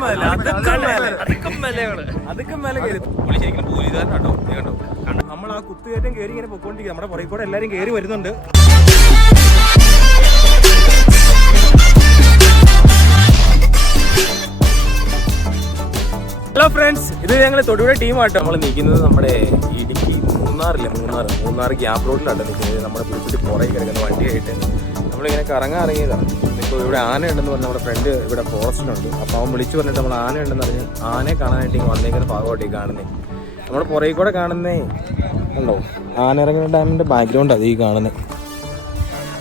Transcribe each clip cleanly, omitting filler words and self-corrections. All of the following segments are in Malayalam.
നമ്മൾ ആ കുത്തുകയറ്റം കയറി ഇങ്ങനെ പൊക്കോണ്ടിരിക്കുക. നമ്മുടെ പുറകെ കൂടെ എല്ലാരും കയറി വരുന്നുണ്ട്. ഹലോ ഫ്രണ്ട്സ്, ഇത് ഞങ്ങൾ തൊടുപുഴ ടീമായിട്ട് നമ്മൾ നിൽക്കുന്നത് നമ്മുടെ ഇടുക്കി മൂന്നാർ ഗ്യാപ്പ് റോഡിലാണ് നിൽക്കുന്നത്. നമ്മുടെ പിടിപ്പിട്ട് പുറകെ കിടക്കുന്ന വണ്ടിയായിട്ട് നമ്മളിങ്ങനെ കറങ്ങാൻ ഇറങ്ങിയതാണ്. ഇപ്പോൾ ഇവിടെ ആന ഉണ്ടെന്ന് പറഞ്ഞാൽ നമ്മുടെ ഫ്രണ്ട് ഇവിടെ ഫോറസ്റ്റിലുണ്ട്. അപ്പോൾ അവൻ വിളിച്ചു പറഞ്ഞിട്ട് നമ്മൾ ആന ഉണ്ടെന്ന് പറഞ്ഞ് ആനയെ കാണാനായിട്ട് ഇങ്ങനെ വന്നേക്കുന്ന ഭാഗമായിട്ട് കാണുന്നത്. നമ്മുടെ പുറകെ കൂടെ കാണുന്നേ ഉണ്ടോ, ആനയിറങ്ങുന്ന ഡാമിൻ്റെ ബാക്ക്ഗ്രൗണ്ട് അത് ഈ കാണുന്നത്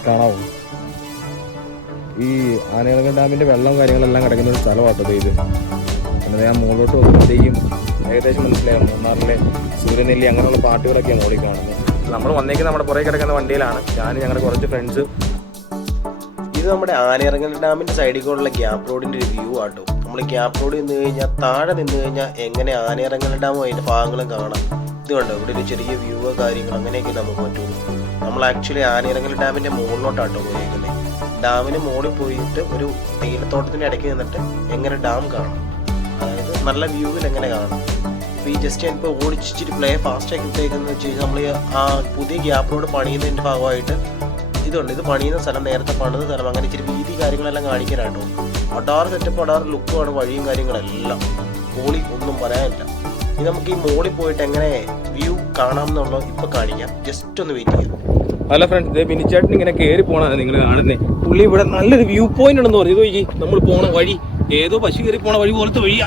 കാണാവോ. ഈ ആനയിറങ്ങുന്ന ഡാമിൻ്റെ വെള്ളം കാര്യങ്ങളെല്ലാം കിടക്കുന്ന ഒരു സ്ഥലമാട്ടോ ഇത്. പിന്നെ ഞാൻ മുകളിലോട്ട് നോക്കുമ്പോഴത്തേക്കും ഏകദേശം മനസ്സിലാവും മൂന്നാറിലെ സൂര്യനെല്ലി അങ്ങനെയുള്ള പാട്ടുകളൊക്കെയാണ് മുകളിൽ കാണുന്നത്. നമ്മൾ വന്നേക്ക് നമ്മുടെ പുറകെ കിടക്കുന്ന വണ്ടിയിലാണ് ഞാൻ ഞങ്ങളുടെ കുറച്ച് ഫ്രണ്ട്സ്. ഇത് നമ്മുടെ ആനയിറങ്ങൽ ഡാമിൻ്റെ സൈഡിൽ കൂടെയുള്ള ഗ്യാപ്പ് റോഡിൻ്റെ ഒരു വ്യൂ ആട്ടോ. നമ്മൾ ഗ്യാപ്പ് റോഡ് നിന്ന് കഴിഞ്ഞാൽ താഴെ നിന്ന് കഴിഞ്ഞാൽ എങ്ങനെ ആനയിറങ്ങൽ ഡാമും അതിൻ്റെ ഭാഗങ്ങളും കാണാം. ഇത് കണ്ടോ, ഇവിടെ ഒരു ചെറിയ വ്യൂ കാര്യങ്ങൾ അങ്ങനെയൊക്കെ നമുക്ക് പറ്റുള്ളൂ. നമ്മൾ ആക്ച്വലി ആനയിറങ്ങൽ ഡാമിൻ്റെ മുകളിലോട്ടാട്ടോ പോയിരിക്കുന്നത്. ഡാമിന് മുകളിൽ പോയിട്ട് ഒരു തേയിലത്തോട്ടത്തിൻ്റെ ഇടയ്ക്ക് നിന്നിട്ട് എങ്ങനെ ഡാം കാണാം, അതായത് നല്ല വ്യൂവിൽ എങ്ങനെ കാണാം. അപ്പോൾ ഈ ജസ്റ്റ് ഞാനിപ്പോൾ ഓടിച്ചിട്ട് പ്ലേ ഫാസ്റ്റ് ആക്കിയിട്ടേക്കെന്ന് വെച്ച് കഴിഞ്ഞാൽ നമ്മൾ ആ പുതിയ ഗ്യാപ്പ് റോഡ് പണിയുന്നതിൻ്റെ ഭാഗമായിട്ട് ഇതുണ്ട്. ഇത് പണിയുന്ന സ്ഥലം, നേരത്തെ പണിത സ്ഥലം, അങ്ങനെ ഇച്ചിരി വീതി കാര്യങ്ങളെല്ലാം കാണിക്കാനായിട്ടോ. അടാറ് സെറ്റപ്പ്, അടാറ് ലുക്കുമാണ്, വഴിയും കാര്യങ്ങളെല്ലാം മോളി ഒന്നും പറയാനില്ല. ഇനി നമുക്ക് ഈ മോളിൽ പോയിട്ട് എങ്ങനെ വ്യൂ കാണാം എന്നുള്ളത് ഇപ്പോൾ കാണിക്കാം. ജസ്റ്റ് ഒന്ന് വെയിറ്റ് ചെയ്യാം. ഹലോ ഫ്രണ്ട്സ്, ഇതേ ബിനിച്ചേട്ടൻ ഇങ്ങനെ കയറി പോകണതാണ് നിങ്ങൾ കാണുന്നത്. പുള്ളി ഇവിടെ നല്ലൊരു വ്യൂ പോയിന്റ് ഉണ്ടെന്ന് പറഞ്ഞു. നോക്കി നമ്മൾ പോണ വഴി ഏതോ പശു കയറി പോണ വഴി പോലത്തെ വഴി.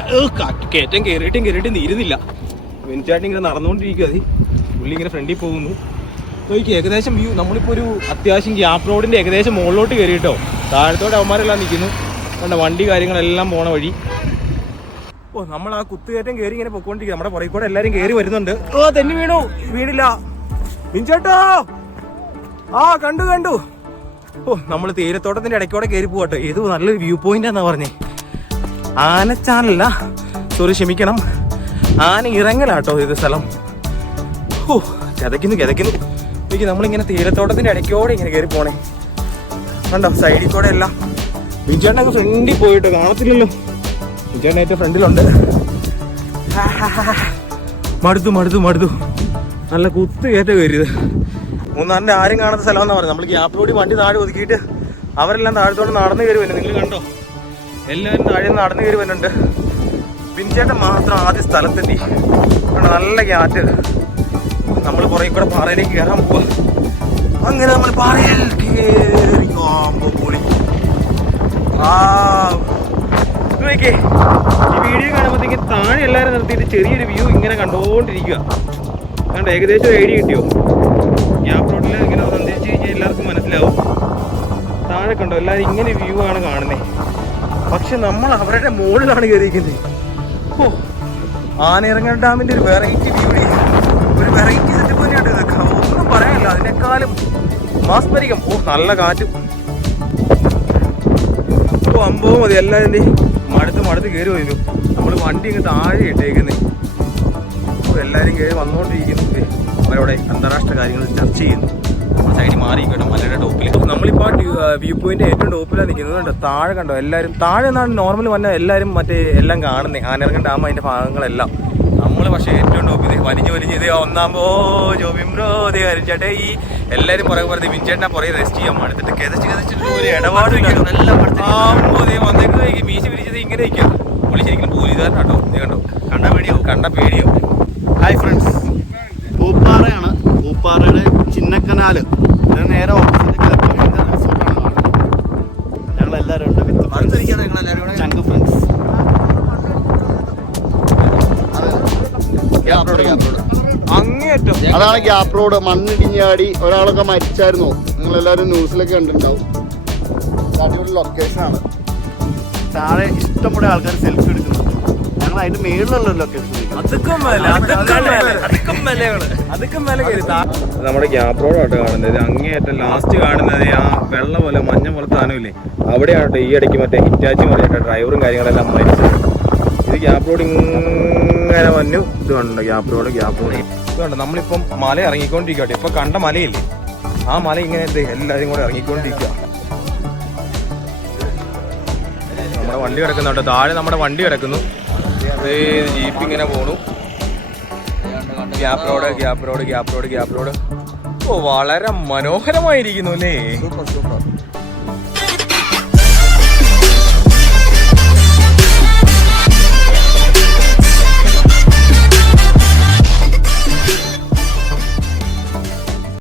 കയറ്റം കയറിയിട്ടും തീരുന്നില്ല. ബിനിച്ചേട്ടൻ ഇങ്ങനെ നടന്നുകൊണ്ടിരിക്കുക. അത് പുള്ളി ഇങ്ങനെ ഫ്രണ്ടിൽ പോകുന്നു. നോക്കി ഏകദേശം വ്യൂ. നമ്മളിപ്പോൾ ഒരു അത്യാവശ്യം ഗ്യാപ്പ് റോഡിൻ്റെ ഏകദേശം മുകളിലോട്ട് കയറി കേട്ടോ. താഴത്തോടെ അവന്മാരെല്ലാം നിൽക്കുന്നു. കണ്ട വണ്ടി കാര്യങ്ങളെല്ലാം പോണ വഴി. ഓ, നമ്മൾ ആ കുത്തുകയറ്റം കയറി ഇങ്ങനെ പൊക്കോണ്ടിരിക്കുക. നമ്മുടെ പുറകെ കൂടെ എല്ലാവരും കയറി വരുന്നുണ്ട്. ഓ, തെന്നി വീണില്ല ബിനിച്ചേട്ടോ. ആ കണ്ടു. ഓ, നമ്മൾ തേയിലത്തോട്ടത്തിന്റെ ഇടയ്ക്കൂടെ കയറി പോകട്ടോ. ഇത് നല്ലൊരു വ്യൂ പോയിന്റ് എന്നാ പറഞ്ഞേ. ആനച്ചാലല്ല, സോറി ക്ഷമിക്കണം, ആന ഇറങ്ങലാട്ടോ ഇത് സ്ഥലം. ഓ, കിതയ്ക്കുന്നു. എനിക്ക് നമ്മളിങ്ങനെ തേയിലത്തോട്ടത്തിന്റെ ഇടയ്ക്കോടെ ഇങ്ങനെ കയറി പോണേ. കണ്ടോ സൈഡിൽ കൂടെ എല്ലാം. ബിനിച്ചേട്ടനൊക്കെ ഫ്രണ്ടിൽ പോയിട്ട് കാണത്തില്ലല്ലോ. ബിനിച്ചേട്ടൻ ഏറ്റവും ഫ്രണ്ടിലുണ്ട്. മടുത്തു. നല്ല കുത്ത് കയറ്റം കയറിയത്. മൂന്നാറിന്റെ ആരും കാണാത്ത സ്ഥലമെന്നാ പറഞ്ഞത്. നമ്മൾ ഗ്യാപ്പ് റോഡിൽ വണ്ടി താഴെ ഒതുക്കിയിട്ട് അവരെല്ലാം താഴത്തോട്ട് നടന്നു കയറി വരുന്നത്. നിങ്ങൾ കണ്ടോ, എല്ലാവരും താഴെ നടന്നു കയറി വരുന്നുണ്ട്. ബിനിച്ചേട്ടൻ മാത്രം ആദ്യ സ്ഥലത്തെത്തി. നല്ല ക്യാറ്റ്. നമ്മൾ പുറകെ കൂടെ പാറയിലേക്ക് കയറാൻ പോവാ. അങ്ങനെ നമ്മൾ പാറയിൽ കയറി പൊളി. ഈ വീഡിയോ കാണുമ്പോഴത്തേക്ക് താഴെ എല്ലാവരും നിർത്തിയിട്ട് ചെറിയൊരു വ്യൂ ഇങ്ങനെ കണ്ടോണ്ടിരിക്കുക. കണ്ടോ, ഏകദേശം ഒരു ഐഡിയ കിട്ടിയോ? ഗ്യാപ്പ് റോഡിൽ ഇങ്ങനെ സന്ദേശിച്ച് കഴിഞ്ഞാൽ എല്ലാവർക്കും മനസ്സിലാവും. താഴെ കണ്ടോ, എല്ലാവരും ഇങ്ങനെ വ്യൂ ആണ് കാണുന്നത്. പക്ഷെ നമ്മൾ അവരുടെ മുകളിലാണ് കയറിയിരിക്കുന്നത്. ഓ, ആനയിറങ്ങൽ ഡാമിൻ്റെ ഒരു വെറൈറ്റി വ്യൂ, ഒരു വെറൈറ്റി സെറ്റപ്പ് തന്നെയാണ് ഇതൊക്കെ. ഒന്നും പറയാനില്ല, അതിനേക്കാളും മാസ്മരികം. ഓ, നല്ല കാറ്റും. ഓ, അമ്പവും മതി. എല്ലാവരും മടുത്ത് കയറി വരുന്നു. നമ്മൾ വണ്ടി ഇങ്ങ് താഴെ ഇട്ടേക്കുന്നേ. എല്ലാവരും കയറി വന്നുകൊണ്ടിരിക്കുന്നു. അവരോടെ അന്താരാഷ്ട്ര കാര്യങ്ങൾ ചർച്ച ചെയ്യുന്നു. നമ്മുടെ സൈഡിൽ മാറിയിക്കട്ടോ, മലയുടെ ടോപ്പിൽ. നമ്മളിപ്പോൾ വ്യൂ പോയിന്റ് ഏറ്റവും ടോപ്പിലാണ് നിൽക്കുന്നത്. കണ്ടോ, താഴെ കണ്ടോ, എല്ലാവരും താഴെ നിന്നാണ് നോർമൽ വന്ന എല്ലാവരും മറ്റേ എല്ലാം കാണുന്നത്. ആനയിറങ്ങൽ ഡാം അതിൻ്റെ ഭാഗങ്ങളെല്ലാം. നമ്മൾ പക്ഷേ ഏറ്റവും ടോപ്പിൽ വലിഞ്ഞ് ഇത് ഒന്നാമ്പോ ജോബിം ബ്രോ ദേ അരിച്ചേട്ടെ. ഈ എല്ലാവരും പുറകെ പറഞ്ഞ് ബിനിച്ചേട്ടനെ പുറകെ റെസ്റ്റ് ചെയ്യാൻ എടുത്തിട്ട് കിതച്ചിട്ട് ഒരു ഇടപാട് വന്നേക്കുന്നത്. മീശ പിരിച്ചത് ഇങ്ങനെ ഇരിക്കുക. പുള്ളി ശരിക്കും പോലീസുകാരനാട്ടോ. നീ കണ്ടോ, കണ്ട പേടിയാവും. ഹായ് ഫ്രണ്ട്സ്, പൂപ്പാറയാണ്. പൂപ്പാറയുടെ ചിന്നക്കനാല് നേരെ ഓപ്പോസിറ്റ് റിസോർട്ടാണ് കാണുന്നത്. ഞങ്ങളെല്ലാവരും ഉണ്ട് വിത്ത് ചങ്ക് ഫ്രണ്ട്സ്. അങ്ങേറ്റം അതാണ് ഗ്യാപ്പ് റോഡ്. മണ്ണിടിഞ്ഞാടി ഒരാളൊക്കെ മരിച്ചായിരുന്നു. നിങ്ങളെല്ലാവരും ന്യൂസിലൊക്കെ കണ്ടിട്ടുണ്ടാവും. അടിപൊളി ലൊക്കേഷനാണ്. താഴെ ഇഷ്ടംപോലെ ആൾക്കാർ സെൽഫി എടുക്കുന്നുണ്ട്. ഞങ്ങൾ അതിന്റെ മേളിലുള്ള ലൊക്കേഷൻ. നമ്മുടെ ഗ്യാപ്പ് റോഡാട്ടോ കാണുന്നത്. അങ്ങേയറ്റം ലാസ്റ്റ് കാണുന്നത് ആ വെള്ള പോലെ മഞ്ഞ പോലെ സാധനമില്ലേ, അവിടെയാട്ടോ ഈ ഇടയ്ക്ക് മറ്റേ ഹിറ്റാച്ചി പറഞ്ഞിട്ട് ഡ്രൈവറും കാര്യങ്ങളെല്ലാം മരിച്ചത്. ഇത് ഗ്യാപ്പ് റോഡ് ഇങ്ങനെ വന്നു. ഇത് കണ്ടോ, ഗ്യാപ്പ് റോഡ് ഇത് കണ്ടോ. നമ്മളിപ്പം മല ഇറങ്ങിക്കൊണ്ടിരിക്കട്ടെ. ഇപ്പൊ കണ്ട മലയില്ലേ, ആ മല ഇങ്ങനെ എല്ലാവരും കൂടെ ഇറങ്ങിക്കൊണ്ടിരിക്കുക. നമ്മുടെ വണ്ടി കിടക്കുന്നുണ്ട്, താഴെ നമ്മുടെ വണ്ടി കിടക്കുന്നു. ജീപ്പ് ഇങ്ങനെ പോണു. Gap road. ഓ വളരെ മനോഹരമായിരിക്കുന്നു അല്ലേ? സൂപ്പർ.